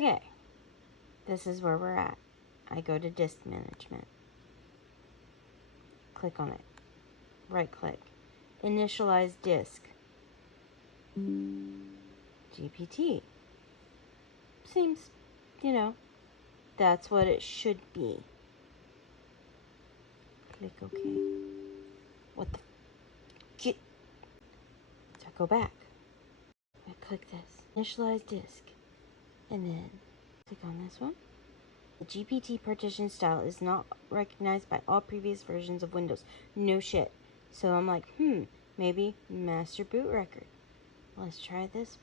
Okay, this is where we're at. I go to disk management. Click on it. Right click. Initialize disk. GPT. Seems, you know, that's what it should be. Click OK. What the? Get. So I go back. I click this. Initialize disk. And then click on this one. The GPT partition style is not recognized by all previous versions of Windows. No shit. So I'm like, maybe master boot record. Let's try this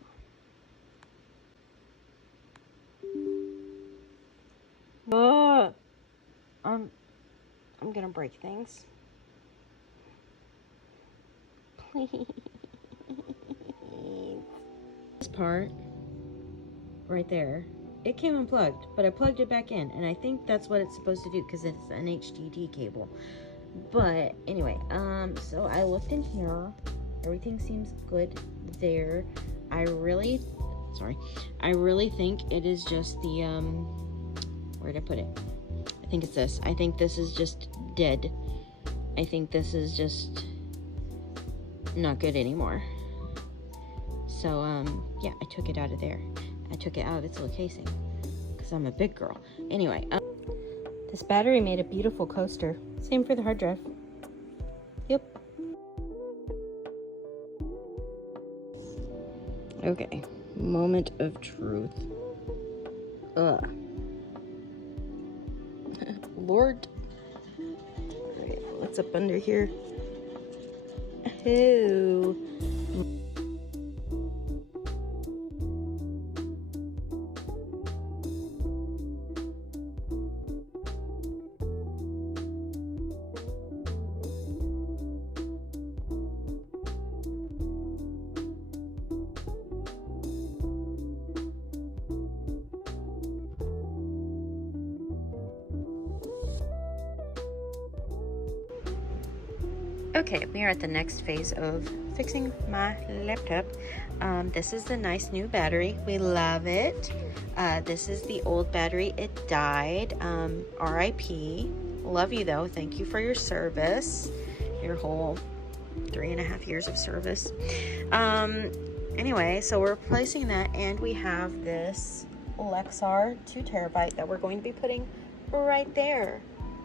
one. Oh, I'm gonna break things. Please. This part right there, it came unplugged, but I plugged it back in, and I think that's what it's supposed to do because it's an HDD cable. But anyway, so I looked in here. Everything seems good there. I really think it is just the where'd I put it? I think it's this. I think this is just dead. I think this is just not good anymore. So yeah, I took it out of there. I took it out of its little casing because I'm a big girl. Anyway, this battery made a beautiful coaster. Same for the hard drive. Yep. Okay, moment of truth. Ugh. Lord. Alright, what's up under here? Oh. Okay, we are at the next phase of fixing my laptop. This is the nice new battery. We love it. This is the old battery. It died. RIP. Love you though. Thank you for your service. Your whole 3.5 years of service. Anyway, so we're replacing that, and we have this Lexar 2 terabyte that we're going to be putting right there.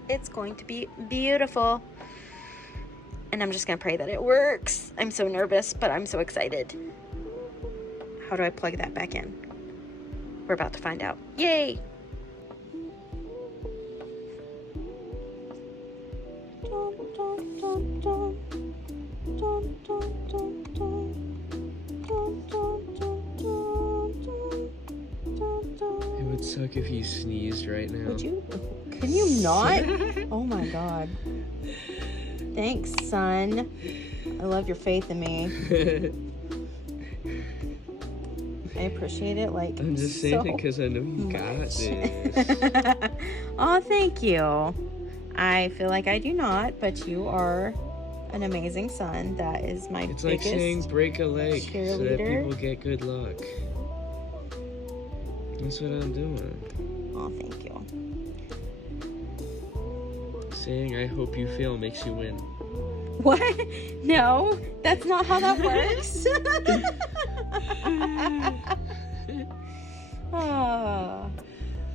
It's going to be beautiful. And I'm just gonna pray that it works. I'm so nervous, but I'm so excited. How do I plug that back in? We're about to find out. Yay! It would suck if you sneezed right now. Would you? Can you not? Oh my god. Thanks, son. I love your faith in me. I appreciate it. Like, I'm just saying it because I know you got this. Oh, thank you. I feel like I do not, but you are an amazing son. That is my It's biggest like saying break a leg so that people get good luck. That's what I'm doing. Oh, thank you. Saying I hope you fail makes you win. What? No, that's not how that works. Oh.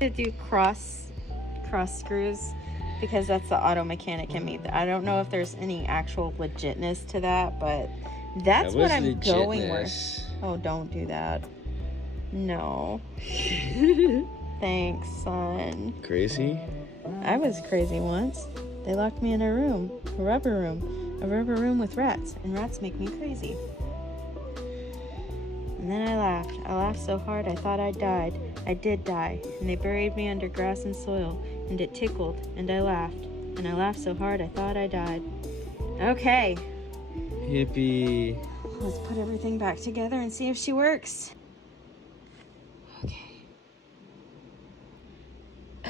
To do cross screws because that's the auto mechanic in me. I don't know if there's any actual legitness to that, but that's what I'm going with. Oh, don't do that. No. Thanks, son. Crazy? I was crazy once. They locked me in a room, a rubber room with rats, and rats make me crazy. And then I laughed. I laughed so hard I thought I died. I did die, and they buried me under grass and soil, and it tickled, and I laughed. And I laughed so hard I thought I died. Okay. Hippie. Let's put everything back together and see if she works.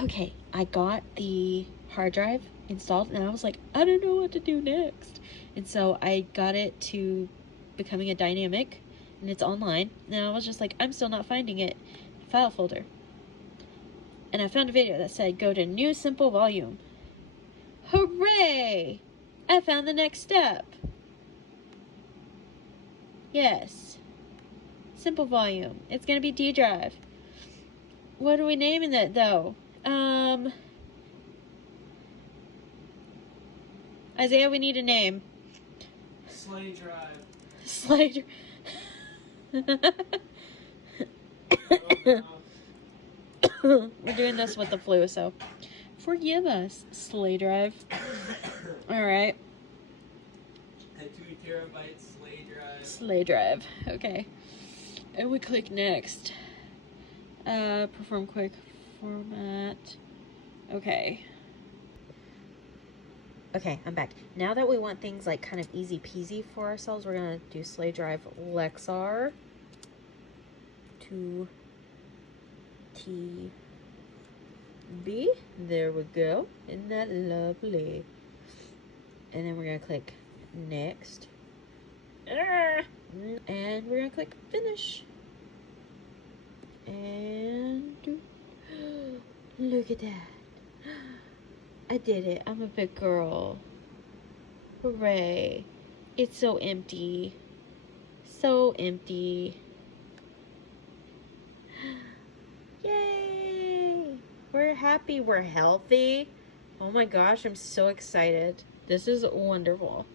Okay, I got the hard drive installed, and I was like, I don't know what to do next. And so I got it to becoming a dynamic, and it's online. And I was just like, I'm still not finding it. File folder. And I found a video that said go to new simple volume. Hooray! I found the next step. Yes. Simple volume. It's gonna be D drive. What are we naming it though? Isaiah, we need a name. Slay drive. Slay. We're doing this with the flu, so forgive us, Slay Drive. Alright. A 2 terabyte Slay drive. Slay Drive. Okay. And we click next. Perform quick format. Okay. Okay, I'm back. Now that we want things like kind of easy peasy for ourselves, we're gonna do Slay Drive Lexar to TB. There we go. Isn't that lovely? And then we're gonna click next. And we're gonna click finish. And look at that. I did it. I'm a big girl. Hooray. It's so empty. So empty. Yay! We're happy. We're healthy. Oh my gosh, I'm so excited. This is wonderful.